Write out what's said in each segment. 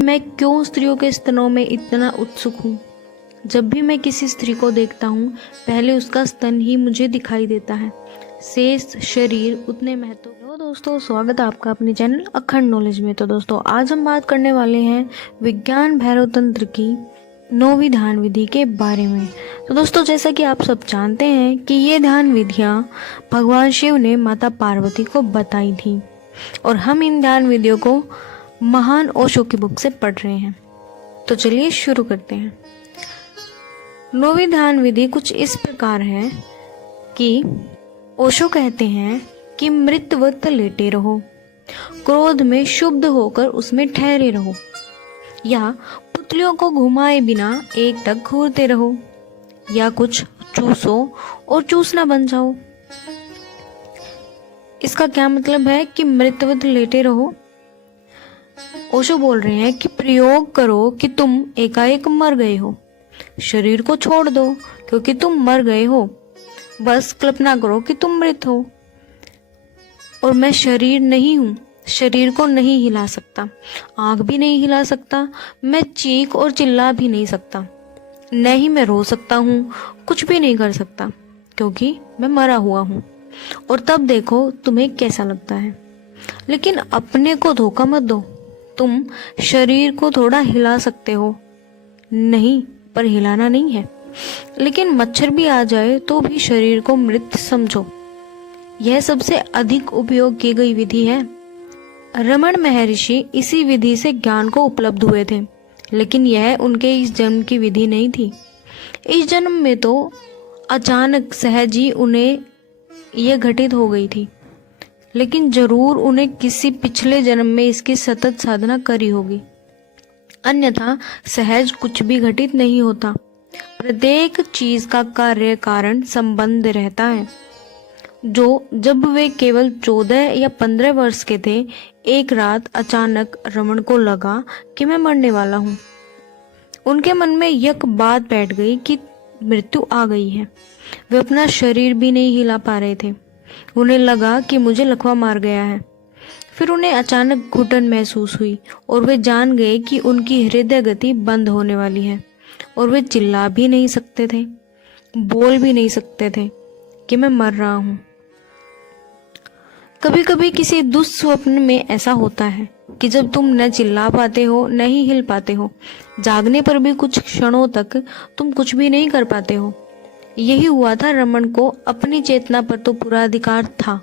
मैं क्यों स्त्रियों के स्तनों में इतना उत्सुक हूँ। जब भी मैं किसी स्त्री को देखता हूँ, पहले उसका स्तन ही मुझे दिखाई देता है, शेष शरीर उतने महत्व। हेलो दोस्तों, स्वागत है आपका अपने चैनल अखंड नॉलेज में। तो दोस्तों, आज हम बात करने वाले हैं विज्ञान भैरव तंत्र की 9वीं ध्यान विधि के बारे में। तो दोस्तों, जैसा कि आप सब जानते हैं कि ये ध्यान विधियाँ भगवान शिव ने माता पार्वती को बताई थी और हम इन ध्यान विधियों को महान ओशो की बुक से पढ़ रहे हैं। तो चलिए शुरू करते हैं। 9वीं ध्यान विधि कुछ इस प्रकार है कि ओशो कहते हैं कि मृतवत लेटे रहो, क्रोध में शुद्ध होकर उसमें ठहरे रहो, या पुतलियों को घुमाए बिना एक टक घूरते रहो, या कुछ चूसो और चूसना बन जाओ। इसका क्या मतलब है कि मृतवत लेटे रहो? ओशो बोल रहे हैं कि प्रयोग करो कि तुम एकाएक मर गए हो, शरीर को छोड़ दो क्योंकि तुम मर गए हो, बस कल्पना करो कि तुम मृत हो और मैं शरीर नहीं हूँ, शरीर को नहीं हिला सकता, आंख भी नहीं हिला सकता, मैं चीख और चिल्ला भी नहीं सकता, न ही मैं रो सकता हूँ, कुछ भी नहीं कर सकता क्योंकि मैं मरा हुआ हूँ। और तब देखो तुम्हें कैसा लगता है। लेकिन अपने को धोखा मत दो, तुम शरीर को थोड़ा हिला सकते हो, नहीं पर हिलाना नहीं है। लेकिन मच्छर भी आ जाए तो भी शरीर को मृत समझो। यह सबसे अधिक उपयोग की गई विधि है। रमण महर्षि इसी विधि से ज्ञान को उपलब्ध हुए थे, लेकिन यह उनके इस जन्म की विधि नहीं थी। इस जन्म में तो अचानक सहज ही उन्हें यह घटित हो गई थी, लेकिन जरूर उन्हें किसी पिछले जन्म में इसकी सतत साधना करी होगी, अन्यथा सहज कुछ भी घटित नहीं होता। प्रत्येक चीज का कार्य कारण संबंध रहता है। जब वे केवल 14 या 15 वर्ष के थे, एक रात अचानक रमण को लगा कि मैं मरने वाला हूँ। उनके मन में यह बात बैठ गई कि मृत्यु आ गई है। वे अपना शरीर भी नहीं हिला पा रहे थे। उन्हें लगा कि मुझे लकवा मार गया है। फिर उन्हें अचानक घुटन महसूस हुई और वे जान गए कि उनकी हृदय गति बंद होने वाली है और वे चिल्ला भी नहीं सकते थे, बोल भी नहीं सकते थे कि मैं मर रहा हूँ। कभी कभी किसी दुस्वप्न में ऐसा होता है कि जब तुम न चिल्ला पाते हो न ही हिल पाते हो, जागने पर भी कुछ क्षणों तक तुम कुछ भी नहीं कर पाते हो। यही हुआ था रमण को। अपनी चेतना पर तो पूरा अधिकार था,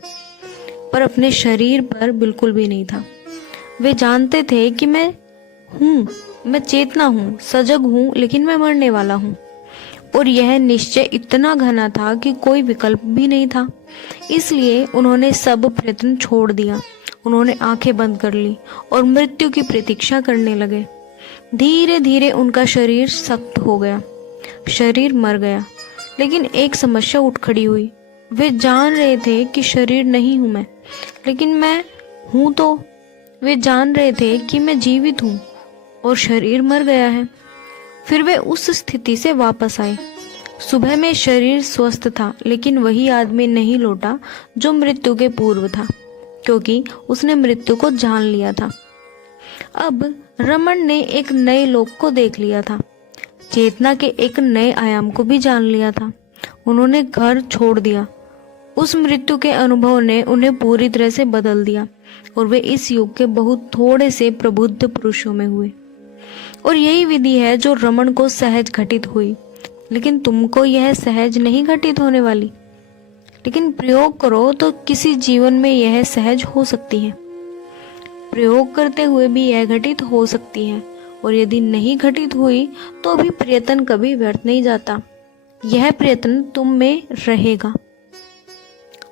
पर अपने शरीर पर बिल्कुल भी नहीं था। वे जानते थे कि मैं हूँ, मैं चेतना हूँ, सजग हूँ, लेकिन मैं मरने वाला हूँ। और यह निश्चय इतना घना था कि कोई विकल्प भी नहीं था। इसलिए उन्होंने सब प्रयत्न छोड़ दिया। उन्होंने आंखें बंद कर ली और मृत्यु की प्रतीक्षा करने लगे। धीरे धीरे उनका शरीर सख्त हो गया, शरीर मर गया। लेकिन एक समस्या उठ खड़ी हुई। वे जान रहे थे कि शरीर नहीं हूं मैं, लेकिन मैं हूं तो। वे जान रहे थे कि मैं जीवित हूं और शरीर मर गया है। फिर वे उस स्थिति से वापस आए। सुबह में शरीर स्वस्थ था, लेकिन वही आदमी नहीं लौटा जो मृत्यु के पूर्व था, क्योंकि उसने मृत्यु को जान लिया था। अब रमण ने एक नए लोक को देख लिया था, चेतना के एक नए आयाम को भी जान लिया था। उन्होंने घर छोड़ दिया। उस मृत्यु के अनुभव ने उन्हें पूरी तरह से बदल दिया और वे इस युग के बहुत थोड़े से प्रबुद्ध पुरुषों में हुए। और यही विधि है जो रमण को सहज घटित हुई, लेकिन तुमको यह सहज नहीं घटित होने वाली। लेकिन प्रयोग करो तो किसी जीवन में यह सहज हो सकती है। प्रयोग करते हुए भी यह घटित हो सकती है, और यदि नहीं घटित हुई तो भी प्रयत्न कभी व्यर्थ नहीं जाता। यह प्रयत्न तुम में रहेगा,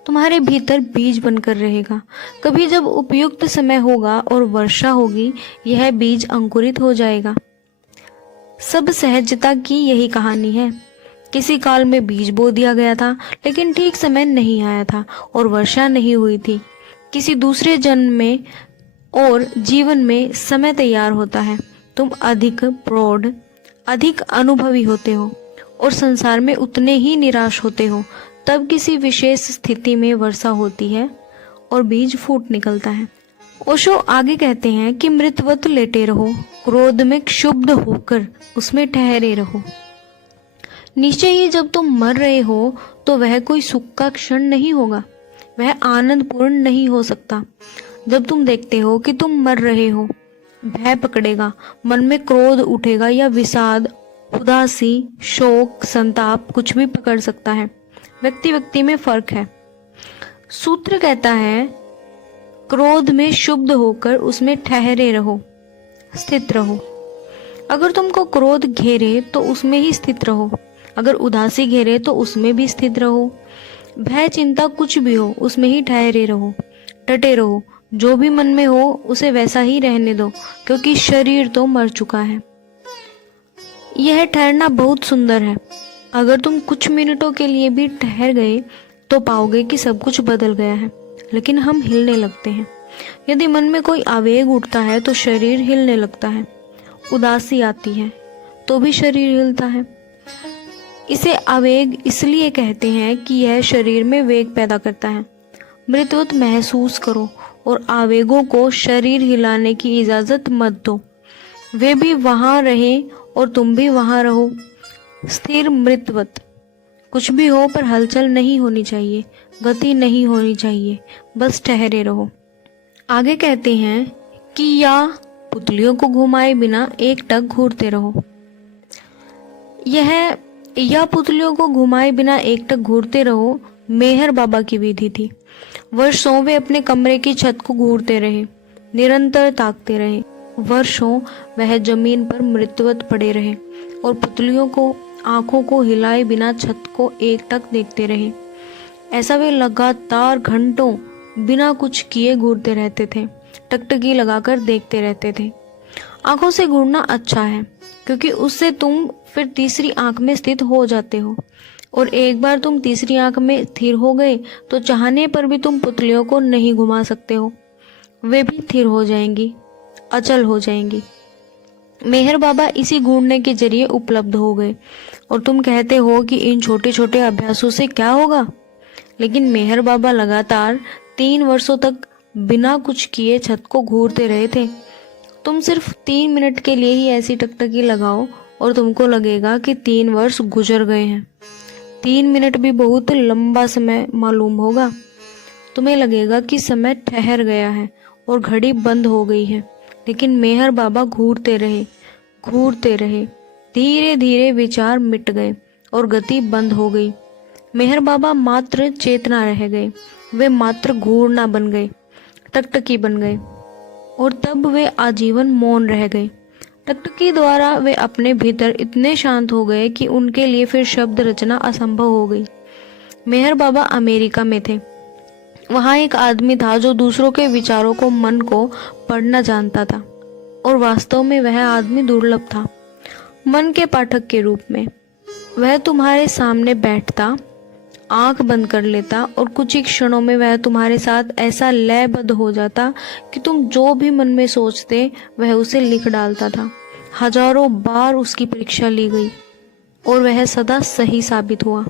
तुम्हारे भीतर बीज बनकर रहेगा। कभी जब उपयुक्त समय होगा और वर्षा होगी, यह बीज अंकुरित हो जाएगा। सब सहजता की यही कहानी है। किसी काल में बीज बो दिया गया था, लेकिन ठीक समय नहीं आया था और वर्षा नहीं हुई थी। किसी दूसरे जन्म में और जीवन में समय तैयार होता है। तुम अधिक प्रौढ़, अधिक अनुभवी होते हो और संसार में उतने ही निराश होते हो। तब किसी विशेष स्थिति में वर्षा होती है और बीज फूट निकलता है। ओशो आगे कहते हैं कि मृतवत लेटे रहो, क्रोध में क्षुब्ध होकर उसमें ठहरे रहो। निश्चय ही जब तुम मर रहे हो तो वह कोई सुख का क्षण नहीं होगा, वह आनंद पूर्ण नहीं हो सकता। जब तुम देखते हो कि तुम मर रहे हो, भय पकड़ेगा, मन में क्रोध उठेगा या विषाद, उदासी, शोक, संताप कुछ भी पकड़ सकता है। व्यक्ति व्यक्ति में फर्क है। सूत्र कहता है क्रोध में शुद्ध होकर उसमें ठहरे रहो, स्थित रहो। अगर तुमको क्रोध घेरे तो उसमें ही स्थित रहो, अगर उदासी घेरे तो उसमें भी स्थित रहो। भय चिंता कुछ भी हो उसमें ही ठहरे रहो, डटे रहो। जो भी मन में हो उसे वैसा ही रहने दो, क्योंकि शरीर तो मर चुका है। यह ठहरना बहुत सुंदर है। अगर तुम कुछ मिनटों के लिए भी ठहर गए तो पाओगे कि सब कुछ बदल गया है। लेकिन हम हिलने लगते हैं। यदि मन में कोई आवेग उठता है तो शरीर हिलने लगता है। उदासी आती है तो भी शरीर हिलता है। इसे आवेग इसलिए कहते हैं कि यह शरीर में वेग पैदा करता है। मृतवत महसूस करो और आवेगों को शरीर हिलाने की इजाजत मत दो। वे भी वहां रहें और तुम भी वहां रहो, स्थिर मृतवत। कुछ भी हो पर हलचल नहीं होनी चाहिए, गति नहीं होनी चाहिए, बस ठहरे रहो। आगे कहते हैं कि या पुतलियों को घुमाए बिना एकटक घूरते रहो। या पुतलियों को घुमाए बिना एकटक घूरते रहो मेहर बाबा की विधि थी। वर्षों वे अपने कमरे की छत को घूरते रहे, निरंतर ताकते रहे। वर्षों वह जमीन पर मृतवत पड़े रहे और पुतलियों को आंखों को हिलाए बिना छत को एकटक देखते रहे। ऐसा वे लगातार घंटों बिना कुछ किए घूरते रहते थे, टकटकी लगाकर देखते रहते थे। आंखों से घूरना अच्छा है, क्योंकि उससे तुम फिर तीसरी आंख में स्थित हो जाते हो, और एक बार तुम तीसरी आंख में स्थिर हो गए तो चाहने पर भी तुम पुतलियों को नहीं घुमा सकते हो। वे भी स्थिर हो जाएंगी, अचल हो जाएंगी। मेहर बाबा इसी घूरने के जरिए उपलब्ध हो गए, और तुम कहते हो कि इन छोटे छोटे अभ्यासों से क्या होगा। लेकिन मेहर बाबा लगातार 3 वर्षों तक बिना कुछ किए छत को घूरते रहे थे। तुम सिर्फ 3 मिनट के लिए ही ऐसी टकटकी लगाओ और तुमको लगेगा कि 3 वर्ष गुजर गए हैं। 3 मिनट भी बहुत लंबा समय मालूम होगा। तुम्हें लगेगा कि समय ठहर गया है और घड़ी बंद हो गई है। लेकिन मेहर बाबा घूरते रहे। धीरे धीरे विचार मिट गए और गति बंद हो गई। मेहर बाबा मात्र चेतना रह गए। वे मात्र घूरना बन गए, टकटकी बन गए, और तब वे आजीवन मौन रह गए। टकटकी द्वारा वे अपने भीतर इतने शांत हो गए कि उनके लिए फिर शब्द रचना असंभव हो गई। मेहर बाबा अमेरिका में थे। वहाँ एक आदमी था जो दूसरों के विचारों को, मन को पढ़ना जानता था, और वास्तव में वह आदमी दुर्लभ था। मन के पाठक के रूप में वह तुम्हारे सामने बैठता, आंख बंद कर लेता, और कुछ ही क्षणों में वह तुम्हारे साथ ऐसा लयबद्ध हो जाता कि तुम जो भी मन में सोचते वह उसे लिख डालता था। हजारों बार उसकी परीक्षा ली गई और वह सदा सही साबित हुआ।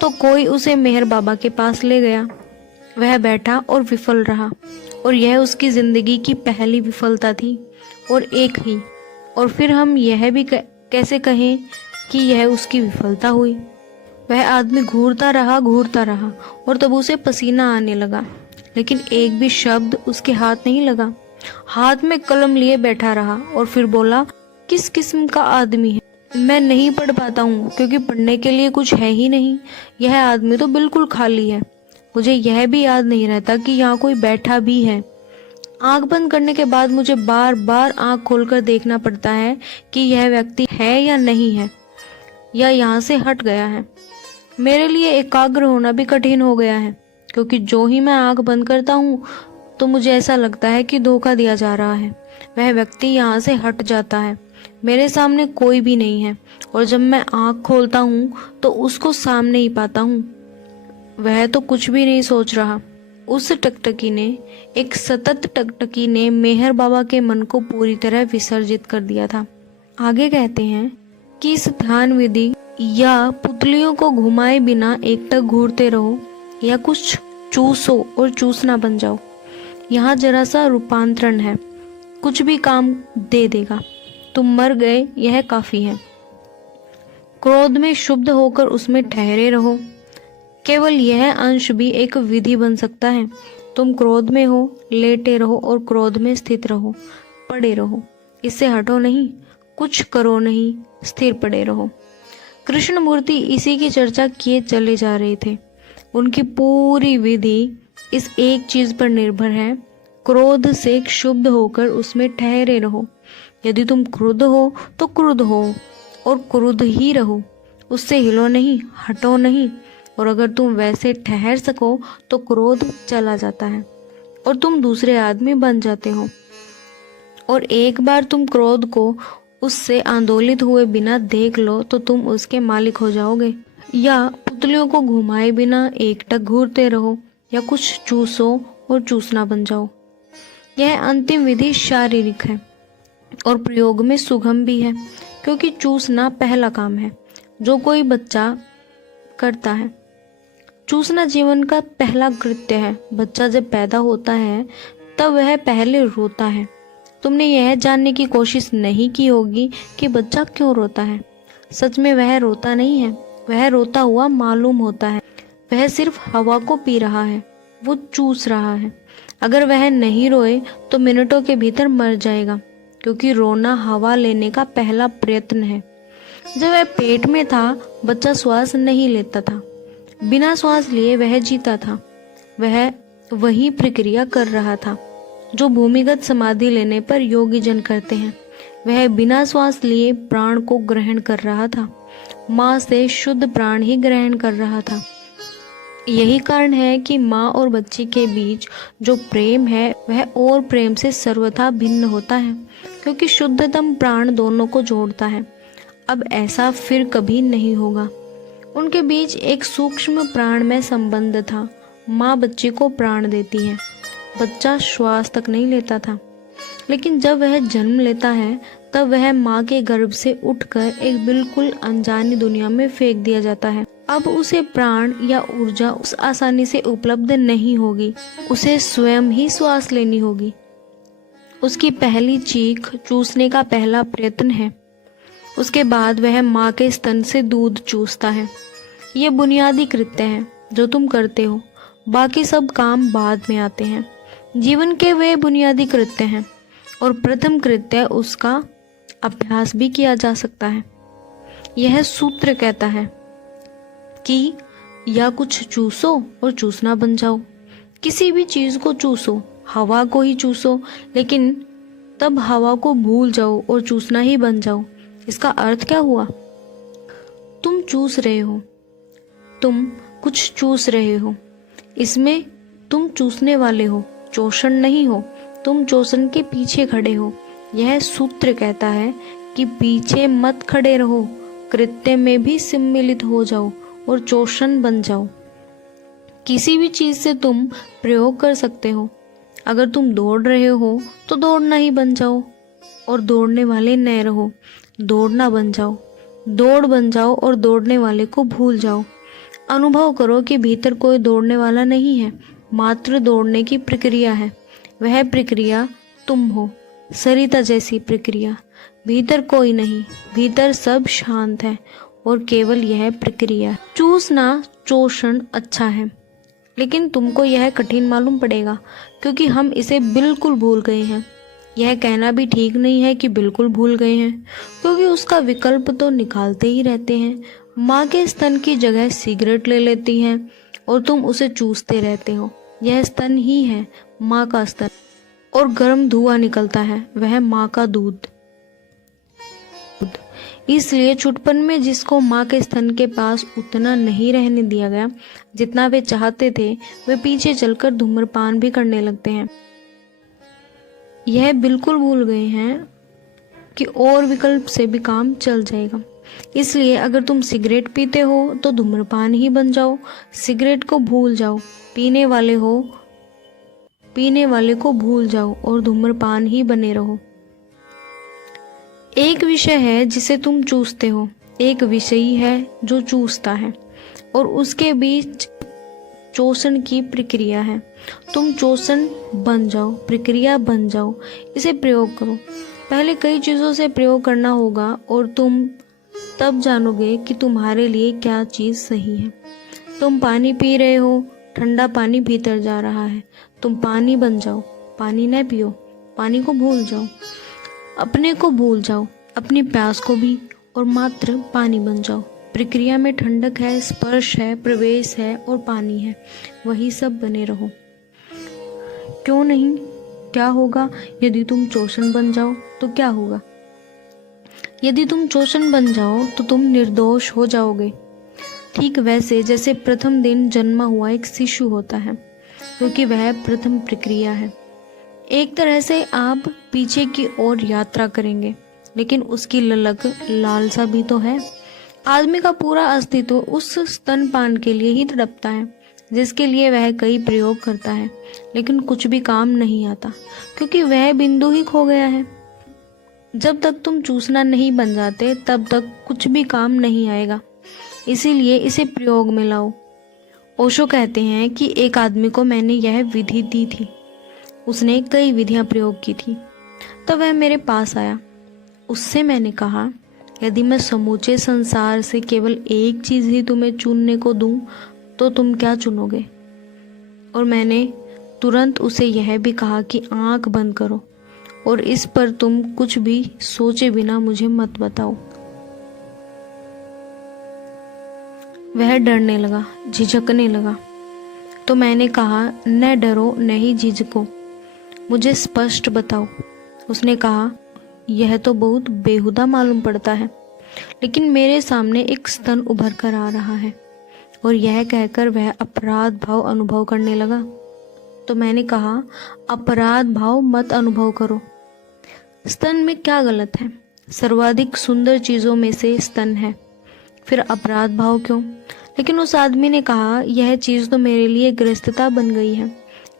तो कोई उसे मेहर बाबा के पास ले गया। वह बैठा और विफल रहा, और यह उसकी जिंदगी की पहली विफलता थी, और एक ही। और फिर हम यह भी कैसे कहें कि यह उसकी विफलता हुई। वह आदमी घूरता रहा और तब उसे पसीना आने लगा, लेकिन एक भी शब्द उसके हाथ नहीं लगा। हाथ में कलम लिए बैठा रहा और फिर बोला, किस किस्म का आदमी है, मैं नहीं पढ़ पाता हूँ क्योंकि पढ़ने के लिए कुछ है ही नहीं। यह आदमी तो बिल्कुल खाली है। मुझे यह भी याद नहीं रहता कि यहाँ कोई बैठा भी है। आंख बंद करने के बाद मुझे बार बार आंख खोलकर देखना पड़ता है कि यह व्यक्ति है या नहीं है, या यहाँ से हट गया है। मेरे लिए एकाग्र होना भी कठिन हो गया है, क्योंकि जो ही मैं आंख बंद करता हूँ तो मुझे ऐसा लगता है कि धोखा दिया जा रहा है। वह व्यक्ति यहाँ से हट जाता है, मेरे सामने कोई भी नहीं है, और जब मैं आंख खोलता हूँ तो उसको सामने ही पाता हूँ। वह तो कुछ भी नहीं सोच रहा। उस टकटकी ने, एक सतत टकटकी ने मेहर बाबा के मन को पूरी तरह विसर्जित कर दिया था। आगे कहते हैं कि इस ध्यान विधि या पुतलियों को घुमाए बिना एकटक घूरते रहो, या कुछ चूसो और चूसना बन जाओ। यहाँ जरा सा रूपांतरण है, कुछ भी काम दे देगा। तुम मर गए, यह काफी है। क्रोध में शुद्ध होकर उसमें ठहरे रहो। केवल यह अंश भी एक विधि बन सकता है। तुम क्रोध में हो, लेटे रहो और क्रोध में स्थित रहो, पड़े रहो, इससे हटो नहीं, कुछ करो नहीं, स्थिर पड़े रहो। कृष्णमूर्ति इसी की चर्चा किए चले जा रहे थे। उनकी पूरी विधि इस एक चीज पर निर्भर है, क्रोध से क्षुब्ध होकर उसमें ठहरे रहो। यदि तुम क्रुद्ध हो तो क्रुद्ध हो और क्रुद्ध ही रहो, उससे हिलो नहीं, हटो नहीं। और अगर तुम वैसे ठहर सको तो क्रोध चला जाता है और तुम दूसरे आदमी बन जाते हो। और एक बार तुम क्रोध को उससे आंदोलित हुए बिना देख लो तो तुम उसके मालिक हो जाओगे। या पुतलियों को घुमाए बिना एकटक घूरते रहो, या कुछ चूसो और चूसना बन जाओ। यह अंतिम विधि शारीरिक है और प्रयोग में सुगम भी है, क्योंकि चूसना पहला काम है जो कोई बच्चा करता है। चूसना जीवन का पहला कृत्य है। बच्चा जब पैदा होता है तब वह पहले रोता है। तुमने यह जानने की कोशिश नहीं की होगी कि बच्चा क्यों रोता है। सच में वह रोता नहीं है, वह रोता हुआ मालूम होता है। वह सिर्फ हवा को पी रहा है, वो चूस रहा है। अगर वह नहीं रोए तो मिनटों के भीतर मर जाएगा, क्योंकि रोना हवा लेने का पहला प्रयत्न है। जब वह पेट में था, बच्चा श्वास नहीं लेता था, बिना श्वास लिए वह जीता था। वह वही प्रक्रिया कर रहा था जो भूमिगत समाधि लेने पर योगी जन करते हैं। वह बिना श्वास लिए प्राण को ग्रहण कर रहा था, माँ से शुद्ध प्राण ही ग्रहण कर रहा था। यही कारण है कि माँ और बच्चे के बीच जो प्रेम है वह और प्रेम से सर्वथा भिन्न होता है, क्योंकि शुद्धतम प्राण दोनों को जोड़ता है। अब ऐसा फिर कभी नहीं होगा। उनके बीच एक सूक्ष्म प्राण में संबंध था। माँ बच्चे को प्राण देती है। बच्चा श्वास तक नहीं लेता था, लेकिन जब वह जन्म लेता है तब वह माँ के गर्भ से उठकर एक बिल्कुल अनजानी दुनिया में फेंक दिया जाता है। अब उसे प्राण या ऊर्जा उस आसानी से उपलब्ध नहीं होगी, उसे स्वयं ही श्वास लेनी होगी। उसकी पहली चीख चूसने का पहला प्रयत्न है। उसके बाद वह माँ के स्तन से दूध चूसता है। ये बुनियादी कृत्य है जो तुम करते हो, बाकी सब काम बाद में आते हैं। जीवन के वे बुनियादी कृत्य हैं और प्रथम कृत्य उसका अभ्यास भी किया जा सकता है। यह सूत्र कहता है कि या कुछ चूसो और चूसना बन जाओ। किसी भी चीज को चूसो, हवा को ही चूसो, लेकिन तब हवा को भूल जाओ और चूसना ही बन जाओ। इसका अर्थ क्या हुआ? तुम चूस रहे हो, तुम कुछ चूस रहे हो, इसमें तुम चूसने वाले हो, चोषण नहीं हो। तुम चोषण के पीछे खड़े हो। यह सूत्र कहता है कि पीछे मत खड़े रहो, कृत्य में भी सम्मिलित हो जाओ और चोषण बन जाओ। किसी भी चीज से तुम प्रयोग कर सकते हो। अगर तुम दौड़ रहे हो तो दौड़ना ही बन जाओ और दौड़ने वाले न रहो, दौड़ना बन जाओ। दौड़ बन जाओ और दौड़ने वाले को भूल जाओ। अनुभव करो कि भीतर कोई दौड़ने वाला नहीं है, मात्र दौड़ने की प्रक्रिया है। वह प्रक्रिया तुम हो, सरिता जैसी प्रक्रिया। भीतर कोई नहीं, भीतर सब शांत है और केवल यह प्रक्रिया। चूसना, चोषण अच्छा है, लेकिन तुमको यह कठिन मालूम पड़ेगा, क्योंकि हम इसे बिल्कुल भूल गए हैं। यह कहना भी ठीक नहीं है कि बिल्कुल भूल गए हैं, क्योंकि उसका विकल्प तो निकालते ही रहते हैं। माँ के स्तन की जगह सिगरेट ले लेती हैं और तुम उसे चूसते रहते हो। यह स्तन ही है, माँ का स्तन, और गर्म धुआं निकलता है, वह माँ का दूध। इसलिए छुटपन में जिसको माँ के स्तन के पास उतना नहीं रहने दिया गया जितना वे चाहते थे, वे पीछे चलकर धूम्रपान भी करने लगते हैं। यह बिल्कुल भूल गए हैं कि और विकल्प से भी काम चल जाएगा। इसलिए अगर तुम सिगरेट पीते हो तो धूम्रपान ही बन जाओ। सिगरेट को भूल जाओ, पीने वाले को भूल जाओ और धूम्रपान ही बने रहो। एक विषय है जिसे तुम चूसते हो, एक विषयी है जो चूसता है, और उसके बीच चोषण की प्रक्रिया है। तुम चोषण बन जाओ, प्रक्रिया बन जाओ, इसे प्रयोग करो। पहले कई चीज़ों से प्रयोग करना होगा और तुम तब जानोगे कि तुम्हारे लिए क्या चीज़ सही है। तुम पानी पी रहे हो, ठंडा पानी भीतर जा रहा है। तुम पानी बन जाओ, पानी न पियो, पानी को भूल जाओ, अपने को भूल जाओ, अपनी प्यास को भी, और मात्र पानी बन जाओ। प्रक्रिया में ठंडक है, स्पर्श है, प्रवेश है और पानी है, वही सब बने रहो। क्यों नहीं? क्या होगा यदि तुम चोषण बन जाओ तो क्या होगा? यदि तुम चोषण बन जाओ तो तुम निर्दोष हो जाओगे, ठीक वैसे जैसे प्रथम दिन जन्मा हुआ एक शिशु होता है, क्योंकि वह प्रथम प्रक्रिया है। एक तरह से आप पीछे की ओर यात्रा करेंगे, लेकिन उसकी ललक लालसा भी तो है। आदमी का पूरा अस्तित्व उस स्तनपान के लिए ही तड़पता है, जिसके लिए वह कई प्रयोग करता है, लेकिन कुछ भी काम नहीं आता, क्योंकि वह बिंदु ही खो गया है। जब तक तुम चूसना नहीं बन जाते, तब तक कुछ भी काम नहीं आएगा। इसीलिए इसे प्रयोग में लाओ। ओशो कहते हैं कि एक आदमी को मैंने यह विधि दी थी। उसने कई विधियां प्रयोग की थी। तब वह मेरे पास आया। उससे मैंने कहा, यदि मैं समूचे संसार से केवल एक चीज ही तुम्हें चुनने को दूं, तो तुम क्या चुनोगे? और मैंने तुरंत उसे यह भी कहा कि आंख बंद करो और इस पर तुम कुछ भी सोचे बिना मुझे मत बताओ। वह डरने लगा, झिझकने लगा। तो मैंने कहा, न डरो, न ही झिझको, मुझे स्पष्ट बताओ। उसने कहा, यह तो बहुत बेहुदा मालूम पड़ता है, लेकिन मेरे सामने एक स्तन उभर कर आ रहा है। और यह कहकर वह अपराध भाव अनुभव करने लगा। तो मैंने कहा, अपराध भाव मत अनुभव करो। स्तन में क्या गलत है? सर्वाधिक सुंदर चीजों में से स्तन है, फिर अपराध भाव क्यों? लेकिन उस आदमी ने कहा, यह चीज तो मेरे लिए गृहस्थता बन गई है,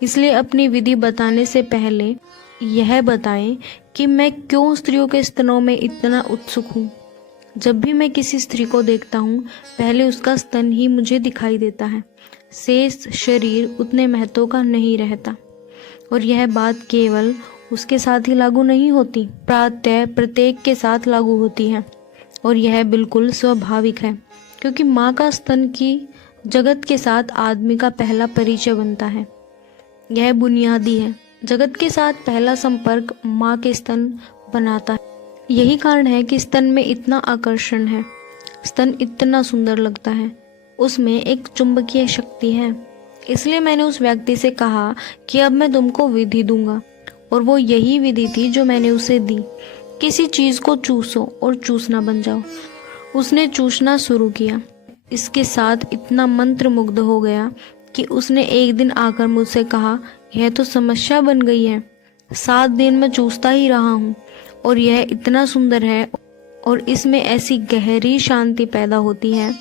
इसलिए अपनी विधि बताने से पहले यह बताएं कि मैं क्यों स्त्रियों के स्तनों में इतना उत्सुक हूँ। जब भी मैं किसी स्त्री को देखता हूँ, पहले उसका स्तन ही मुझे दिखाई देता है, शेष शरीर उतने महत्व का नहीं रहता। और यह बात केवल उसके साथ ही लागू नहीं होती, प्रायः प्रत्येक के साथ लागू होती है। और यह बिल्कुल स्वाभाविक है, क्योंकि माँ का स्तन की जगत के साथ आदमी का पहला परिचय बनता है। यह बुनियादी है। जगत के साथ पहला संपर्क माँ के स्तन बनाता है। यही कारण है कि स्तन में इतना आकर्षण है। स्तन इतना सुंदर लगता है, उसमें एक चुंबकीय शक्ति है। इसलिए मैंने उस व्यक्ति से कहा कि अब मैं तुमको विधि दूंगा, और वो यही विधि थी जो मैंने उसे दी। किसी चीज को चूसो और चूसना बन जाओ। उसने चूसना शुरू किया। इसके साथ इतना मंत्र मुग्ध हो गया कि उसने एक दिन आकर मुझसे कहा, यह तो समस्या बन गई है। 7 दिन मैं चूसता ही रहा हूँ और यह इतना सुंदर है और इसमें ऐसी गहरी शांति पैदा होती है।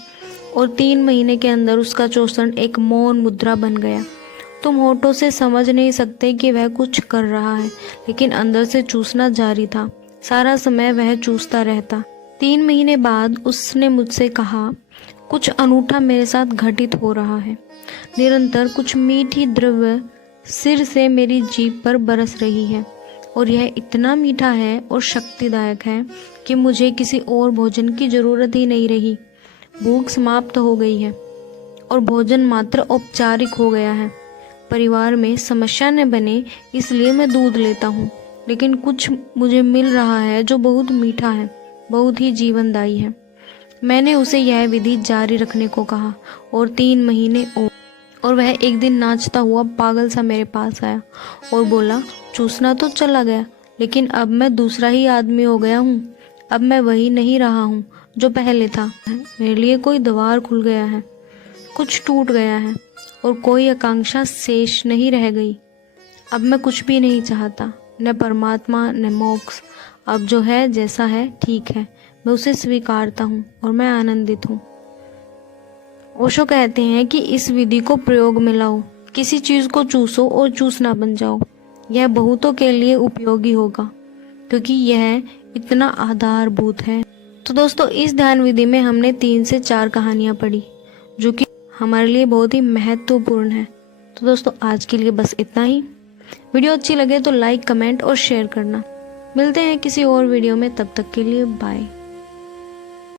और 3 महीने के अंदर उसका चोषण एक मौन मुद्रा बन गया। तुम होठों से समझ नहीं सकते कि वह कुछ कर रहा है, लेकिन अंदर से चूसना जारी था। सारा समय वह चूसता रहता। 3 महीने बाद उसने मुझसे कहा, कुछ अनूठा मेरे साथ घटित हो रहा है। निरंतर कुछ मीठी द्रव्य सिर से मेरी जीभ पर बरस रही है, और यह इतना मीठा है और शक्तिदायक है कि मुझे किसी और भोजन की जरूरत ही नहीं रही। भूख समाप्त हो गई है और भोजन मात्र औपचारिक हो गया है। परिवार में समस्या न बने इसलिए मैं दूध लेता हूँ, लेकिन कुछ मुझे मिल रहा है जो बहुत मीठा है, बहुत ही जीवनदायी है। मैंने उसे यह विधि जारी रखने को कहा और 3 महीने और वह एक दिन नाचता हुआ पागल सा मेरे पास आया और बोला, चूसना तो चला गया, लेकिन अब मैं दूसरा ही आदमी हो गया हूँ। अब मैं वही नहीं रहा हूँ जो पहले था। मेरे लिए कोई द्वार खुल गया है, कुछ टूट गया है और कोई आकांक्षा शेष नहीं रह गई। अब मैं कुछ भी नहीं चाहता, न परमात्मा न मोक्ष। अब जो है जैसा है ठीक है, मैं उसे स्वीकारता हूँ और मैं आनंदित हूँ। ओशो कहते हैं कि इस विधि को प्रयोग में लाओ। किसी चीज को चूसो और चूसना बन जाओ। यह बहुतों के लिए उपयोगी होगा, क्योंकि यह इतना आधारभूत है। तो दोस्तों, इस ध्यान विधि में हमने 3 से 4 कहानियां पढ़ी, जो कि हमारे लिए बहुत ही महत्वपूर्ण है। तो दोस्तों आज के लिए बस इतना ही। वीडियो अच्छी लगे तो लाइक, कमेंट और शेयर करना। मिलते हैं किसी और वीडियो में, तब तक के लिए बाय।